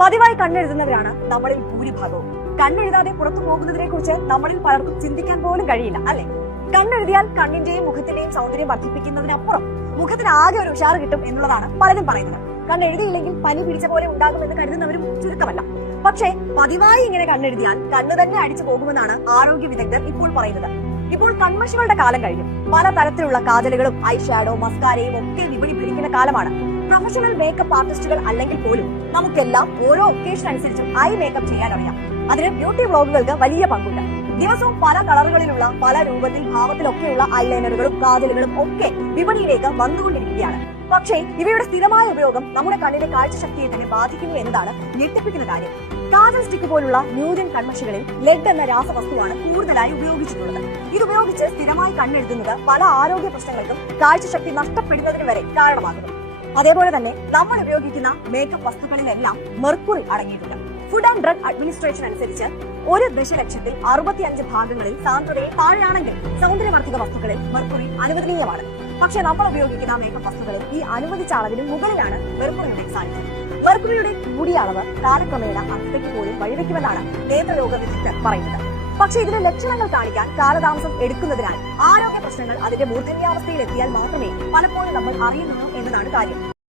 പതിവായി കണ്ണെഴുതുന്നവരാണ് നമ്മളിൽ ഭൂരിഭാഗവും. കണ്ണെഴുതാതെ പുറത്തു പോകുന്നതിനെ കുറിച്ച് നമ്മളിൽ പലർക്കും ചിന്തിക്കാൻ പോലും കഴിയില്ല, അല്ലെ? കണ്ണെഴുതിയാൽ കണ്ണിന്റെയും മുഖത്തിന്റെയും സൗന്ദര്യം വർദ്ധിപ്പിക്കുന്നതിനപ്പുറം മുഖത്തിന് ആകെ ഒരു ഉഷാറ് കിട്ടും എന്നുള്ളതാണ് പലരും പറയുന്നത്. കണ്ണെഴുതിയില്ലെങ്കിൽ പനി പിടിച്ച പോലെ ഉണ്ടാകുമെന്ന് കരുതുന്നവരും ചുരുക്കമല്ല. പക്ഷേ പതിവായി ഇങ്ങനെ കണ്ണെഴുതിയാൽ കണ്ണ് തന്നെ അടിച്ചു പോകുമെന്നാണ് ആരോഗ്യ വിദഗ്ധർ ഇപ്പോൾ പറയുന്നത്. ഇപ്പോൾ കൺമഷികളുടെ കാലം കഴിഞ്ഞു. പലതരത്തിലുള്ള കാജലുകളും ഐ ഷാഡോ മസ്കാരയും ഒക്കെ വിപണി ഭരിക്കുന്ന കാലമാണ്. പ്രൊഫഷണൽ മേക്കപ്പ് ആർട്ടിസ്റ്റുകൾ അല്ലെങ്കിൽ പോലും നമുക്കെല്ലാം ഓരോ ഒക്കേഷൻ അനുസരിച്ചും ഐ മേക്കപ്പ് ചെയ്യാൻ അറിയാം. അതിന് ബ്യൂട്ടി വ്ളോഗുകൾക്ക് വലിയ പങ്കുണ്ട്. ദിവസവും പല കളറുകളിലുള്ള പല രൂപത്തിൽ ഭാവത്തിലൊക്കെയുള്ള ഐലൈനറുകളും കാജലുകളും ഒക്കെ വിപണിയിലേക്ക് വന്നുകൊണ്ടിരിക്കുകയാണ്. പക്ഷേ ഇവയുടെ സ്ഥിരമായ ഉപയോഗം നമ്മുടെ കണ്ണിന്റെ കാഴ്ചശക്തിയെ തന്നെ ബാധിക്കുന്നു എന്നതാണ് ഞെട്ടിപ്പിക്കുന്ന കാര്യം. കാജൽ സ്റ്റിക്ക് പോലുള്ള ന്യൂജൻ കൺമഷികളിൽ ലെഡ് എന്ന രാസവസ്തുവാണ് കൂടുതലായി ഉപയോഗിച്ചിട്ടുള്ളത്. ഇതുപയോഗിച്ച് സ്ഥിരമായി കണ്ണെഴുതുന്നത് പല ആരോഗ്യ പ്രശ്നങ്ങൾക്കും കാഴ്ചശക്തി നഷ്ടപ്പെടുന്നതിന് വരെ കാരണമാകുന്നു. അതേപോലെ തന്നെ നമ്മൾ ഉപയോഗിക്കുന്ന മേക്കപ്പ് വസ്തുക്കളിലെല്ലാം മെർക്കുറി അടങ്ങിയിട്ടുണ്ട്. ഫുഡ് ആൻഡ് ഡ്രഗ് അഡ്മിനിസ്ട്രേഷൻ അനുസരിച്ച് 1 ദശലക്ഷത്തിൽ 65 ഭാഗങ്ങളിൽ സാന്ദ്രതയിൽ താഴെയാണെങ്കിൽ സൗന്ദര്യവർദ്ധിത വസ്തുക്കളിൽ മെർക്കുറി അനുവദനീയമാണ്. പക്ഷെ നമ്മൾ ഉപയോഗിക്കുന്ന മേക്കപ്പ് വസ്തുക്കളിൽ ഈ അനുവദിച്ച അളവിന് മുകളിലാണ് മെർക്കുറിയുടെ സാന്നിധ്യം. മെർക്കുറിയുടെ കൂടിയ അളവ് കാലക്രമേണ അന്ധതയ്ക്ക് പോലും വഴിവെക്കുമെന്നാണ് നേത്രരോഗ വിദഗ്ധർ പറയുന്നത്. പക്ഷേ ഇതിന്റെ ലക്ഷണങ്ങൾ കാണിക്കാൻ കാലതാമസം എടുക്കുന്നതിനാൽ ആരോഗ്യ പ്രശ്നങ്ങൾ അതിന്റെ മൂർധന്യാവസ്ഥയിൽ എത്തിയാൽ മാത്രമേ പലപ്പോഴും നമ്മൾ അറിയുന്നുള്ളൂ എന്നതാണ് കാര്യം.